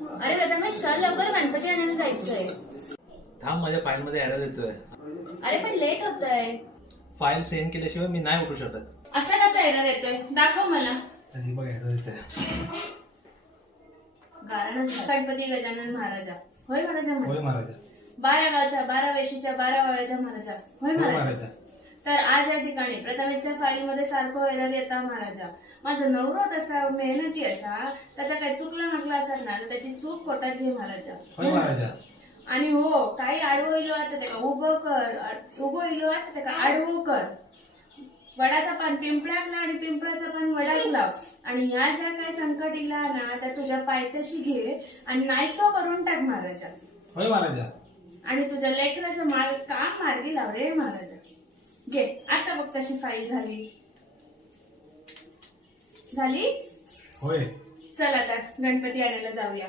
अरे रजामय चल लवकर गणपती आणायला जायचंय. थांब माझ्या फाईल मध्ये एरर येतोय. अरे पण लेट होतंय. फाईल सेंड केल्याशिवाय मी नाही उठू शकत. असा कसा एरर येतोय दाखव मला. आणि बघ एरर येतोय. गणपती गजानन महाराजा. होय महाराजा. होय महाराजा. 12 गावच्या 12 वेशीच्या 12 वाव्याच्या महाराजा. होय महाराजा. तर आज या ठिकाणी प्रथमेशच्या फाईलमध्ये सारखं एरर येता महाराजा. माझा नवरा तसा मेहनती असा त्याचा काही चुकला म्हटलं असेल ना तर त्याची चूक पोटात घे महाराजा. होय महाराजा. आणि हो काही आडवं इलो आता त्याला उभं कर, उभं इलो आता त्याला आडवं कर. वडाचा पान पिंपळाक लाव आणि पिंपळाचा पान वडाक लाव. आणि या ज्या काही संकट इला ना त्या तुझ्या पायथ्याशी घे आणि नाहीसो करून टाक महाराजा. होय महाराजा. आणि तुझ्या लेकराचं काम मार्गी लाव रे महाराजा. घे आता बघ कशी फाईल झाली. होय. चल आता गणपती आणायला जाऊया.